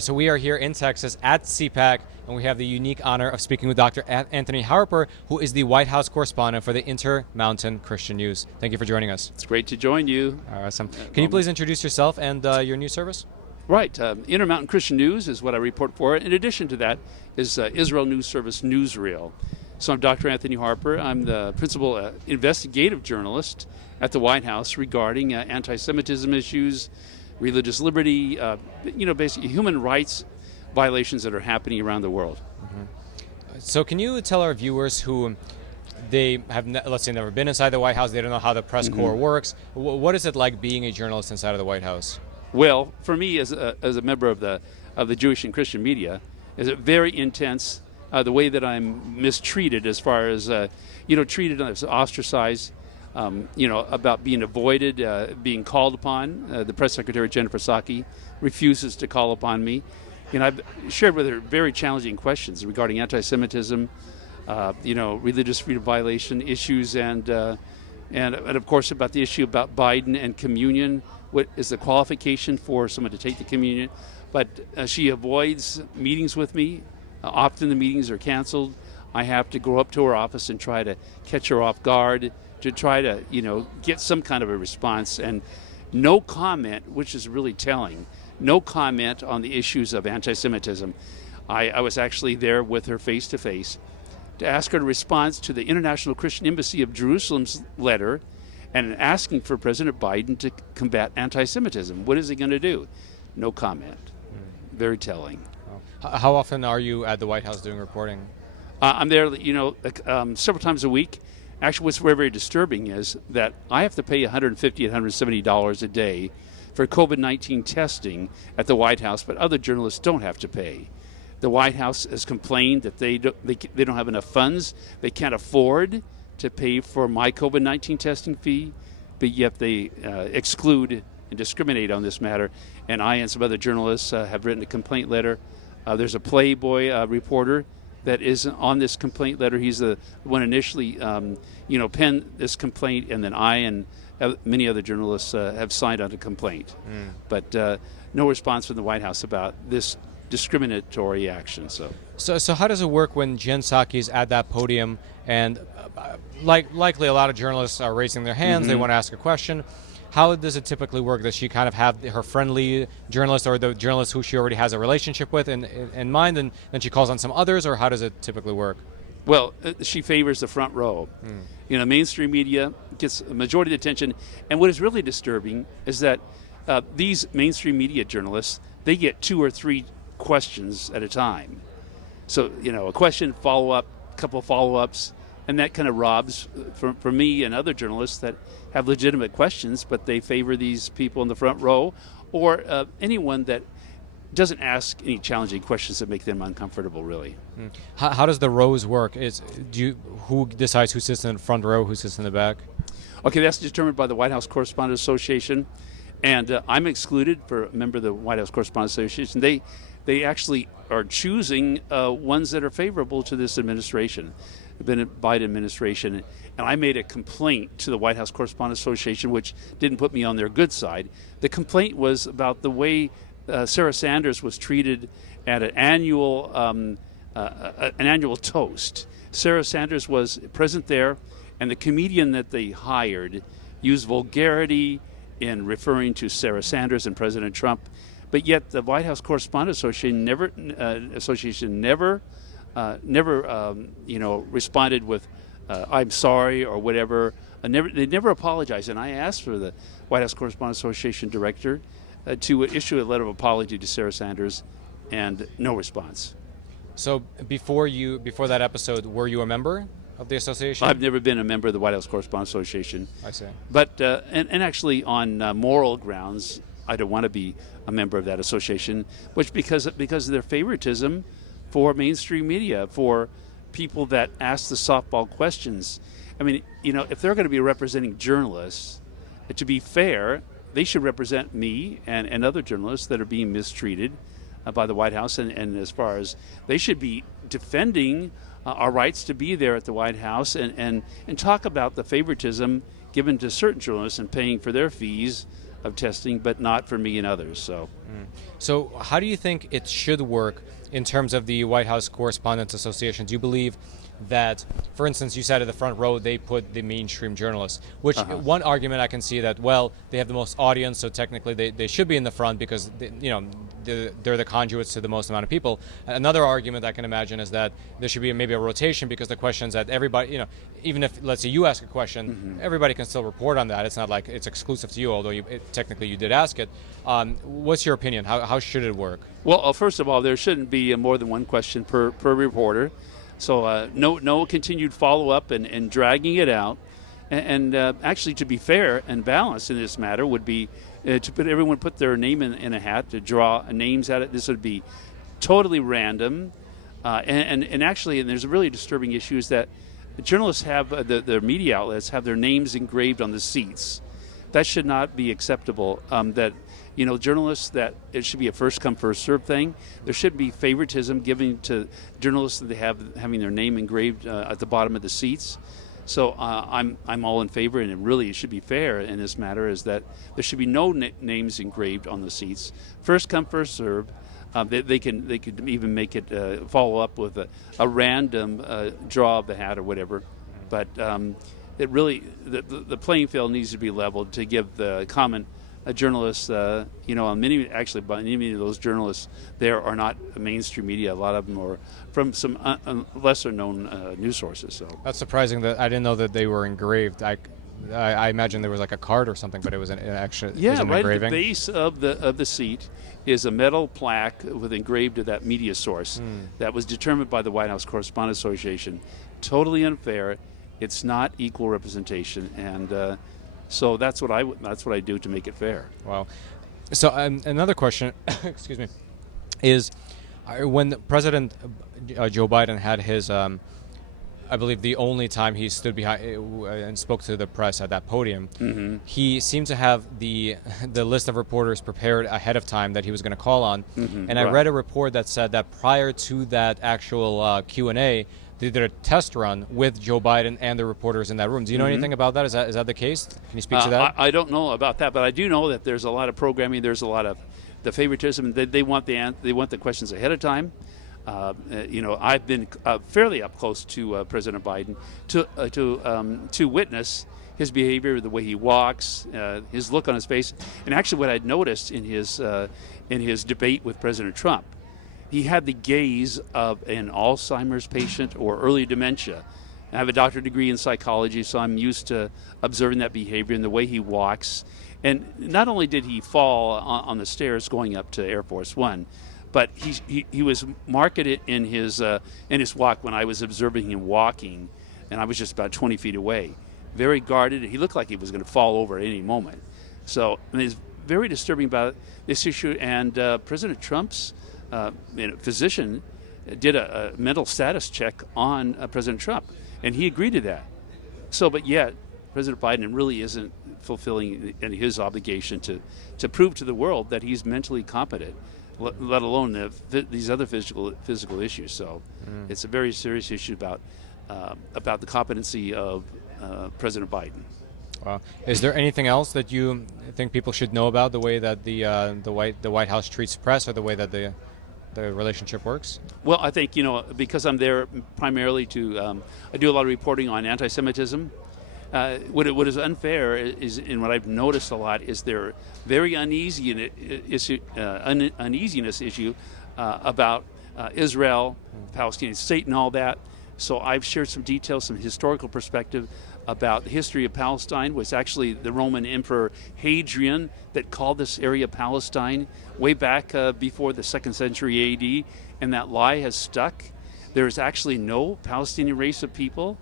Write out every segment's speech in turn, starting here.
So we are here in Texas at CPAC, and we have the unique honor of speaking with Dr. Anthony Harper, who is the White House correspondent for the Intermountain Christian News. Thank you for joining us. It's great to join you. Awesome. Can you please introduce yourself and your news service? Right. Intermountain Christian News is what I report for. In addition to that is Israel News Service Newsreel. So I'm Dr. Anthony Harper. I'm the principal investigative journalist at the White House regarding anti-Semitism issues, religious liberty, basically human rights violations that are happening around the world. Mm-hmm. So can you tell our viewers who they have, let's say, never been inside the White House, they don't know how the press corps works, what is it like being a journalist inside of the White House? Well, for me as a member of the Jewish and Christian media, is it very intense. The way that I'm mistreated as far as, treated as ostracized, about being avoided, being called upon. The press secretary, Jennifer Psaki, refuses to call upon me. I've shared with her very challenging questions regarding anti-Semitism, religious freedom violation issues, and of course about the issue about Biden and communion. What is the qualification for someone to take the communion? But she avoids meetings with me. Often the meetings are canceled. I have to go up to her office and try to catch her off guard to try to, get some kind of a response. And no comment, which is really telling, no comment on the issues of anti-Semitism. I was actually there with her face-to-face to ask her to respond to the International Christian Embassy of Jerusalem's letter and asking for President Biden to combat anti-Semitism. What is he going to do? No comment. Very telling. How often are you at the White House doing reporting? I'm there, several times a week. Actually, what's very, very disturbing is that I have to pay $150, $170 a day for COVID-19 testing at the White House, but other journalists don't have to pay. The White House has complained that they don't have enough funds. They can't afford to pay for my COVID-19 testing fee, but yet they exclude and discriminate on this matter. And I and some other journalists have written a complaint letter. There's a Playboy reporter that is on this complaint letter. He's the one initially, penned this complaint, and then I and many other journalists have signed on a complaint. But no response from the White House about this discriminatory action. So how does it work when Jen Psaki is at that podium and likely a lot of journalists are raising their hands, they want to ask a question? How does it typically work? Does she kind of have her friendly journalist or the journalist who she already has a relationship with in mind, and then she calls on some others, or how does it typically work? Well, she favors the front row. Mainstream media gets a majority of the attention, and what is really disturbing is that these mainstream media journalists, they get 2 or 3 questions at a time. So, a question, follow-up, a couple of follow-ups, and that kind of robs, for me and other journalists that have legitimate questions, but they favor these people in the front row, or anyone that doesn't ask any challenging questions that make them uncomfortable, really. How does the rows work? Who decides who sits in the front row, who sits in the back? Okay, that's determined by the White House Correspondents Association, and I'm excluded for a member of the White House Correspondents Association. They actually are choosing ones that are favorable to this administration, the Biden administration. And I made a complaint to the White House Correspondents Association, which didn't put me on their good side. The complaint was about the way Sarah Sanders was treated at an annual toast. Sarah Sanders was present there, and the comedian that they hired used vulgarity in referring to Sarah Sanders and President Trump. But yet the White House Correspondents Association never responded with "I'm sorry" or whatever. They never apologized. And I asked for the White House Correspondents Association director to issue a letter of apology to Sarah Sanders, and no response. So before that episode, were you a member of the association? I've never been a member of the White House Correspondents Association. I see. But and actually on moral grounds, I don't want to be a member of that association, which because of their favoritism for mainstream media, for people that ask the softball questions. I mean, if they're going to be representing journalists, to be fair, they should represent me and other journalists that are being mistreated by the White House. And as far as they should be defending our rights to be there at the White House and talk about the favoritism given to certain journalists and paying for their fees of testing, but not for me and others. So how do you think it should work in terms of the White House Correspondents Association? Do you believe that, for instance, you said at the front row they put the mainstream journalists, which one argument I can see that, well, they have the most audience, so technically they should be in the front because they're the conduits to the most amount of people. Another argument I can imagine is that there should be maybe a rotation because the questions that everybody, even if, let's say, you ask a question, everybody can still report on that. It's not like it's exclusive to you, although technically you did ask it. What's your opinion? How should it work? Well, first of all, there shouldn't be more than one question per reporter. So no continued follow-up and dragging it out. And actually, to be fair and balanced in this matter would be to everyone put their name in a hat, to draw names at it. This would be totally random. And actually, and there's a really disturbing issue is that journalists have, their media outlets have their names engraved on the seats. That should not be acceptable. Journalists, that it should be a first come first served thing. There should be favoritism given to journalists that they have having their name engraved at the bottom of the seats. So I'm all in favor, and it should be fair in this matter. Is that there should be no names engraved on the seats. First come first served. They could even make it follow up with a random draw of the hat or whatever, but it really the playing field needs to be leveled to give the common journalists, many of those journalists there are not mainstream media. A lot of them are from some lesser known news sources. So that's surprising that I didn't know that they were engraved. I imagine there was like a card or something, but it was an actual right engraving. At the base of the seat is a metal plaque with engraved of that media source that was determined by the White House Correspondents Association. Totally unfair. It's not equal representation, and so that's what I do to make it fair. Wow. So another question, excuse me, is when President Joe Biden had his, I believe the only time he stood behind and spoke to the press at that podium, he seemed to have the list of reporters prepared ahead of time that he was going to call on. And I read a report that said that prior to that actual Q&A, they did a test run with Joe Biden and the reporters in that room. Do you know anything about that? Is that the case? Can you speak to that? I don't know about that, but I do know that there's a lot of programming. There's a lot of the favoritism. They want the questions ahead of time. I've been fairly up close to President Biden to witness his behavior, the way he walks, his look on his face, and actually what I'd noticed in his debate with President Trump. He had the gaze of an Alzheimer's patient or early dementia. I have a doctorate degree in psychology, so I'm used to observing that behavior and the way he walks. And not only did he fall on the stairs going up to Air Force One, but he was marketed in his walk when I was observing him walking, and I was just about 20 feet away. Very guarded. He looked like he was going to fall over at any moment. So it's very disturbing about this issue. And President Trump's physician did a mental status check on President Trump, and he agreed to that. So, but yet, President Biden really isn't fulfilling his obligation to prove to the world that he's mentally competent, let alone these other physical issues. So, it's a very serious issue about the competency of President Biden. Wow. Is there anything else that you think people should know about the way that the White House treats press, or the way that the relationship works? Well, I think, because I'm there primarily I do a lot of reporting on anti-Semitism. What is unfair is, and what I've noticed a lot, is their very uneasiness issue about Israel, Palestinian state, and all that. So I've shared some details, some historical perspective about the history of Palestine. Was actually the Roman Emperor Hadrian that called this area Palestine way back before the 2nd century AD, and that lie has stuck. There is actually no Palestinian race of people,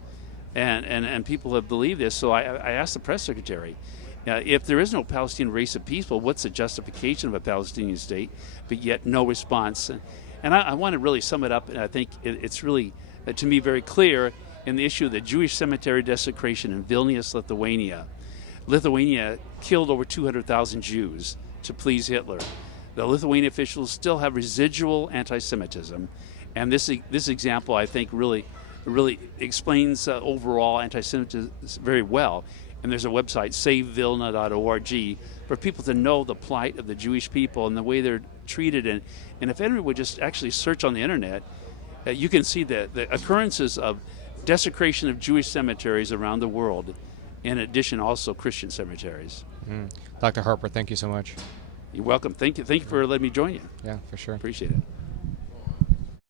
and people have believed this. So I asked the press secretary, if there is no Palestinian race of people, what's the justification of a Palestinian state? But yet no response. And I want to really sum it up, and I think it's really, to me, very clear in the issue of the Jewish cemetery desecration in Vilnius, Lithuania. Lithuania killed over 200,000 Jews to please Hitler. The Lithuanian officials still have residual anti-Semitism, and this example, I think, really explains overall anti-Semitism very well. And there's a website, savevilna.org, for people to know the plight of the Jewish people and the way they're treated. And if anyone would just actually search on the internet, you can see the occurrences of desecration of Jewish cemeteries around the world, in addition also Christian cemeteries. Dr. Harper, thank you so much. You're welcome. Thank you for letting me join you. Yeah, for sure. Appreciate it.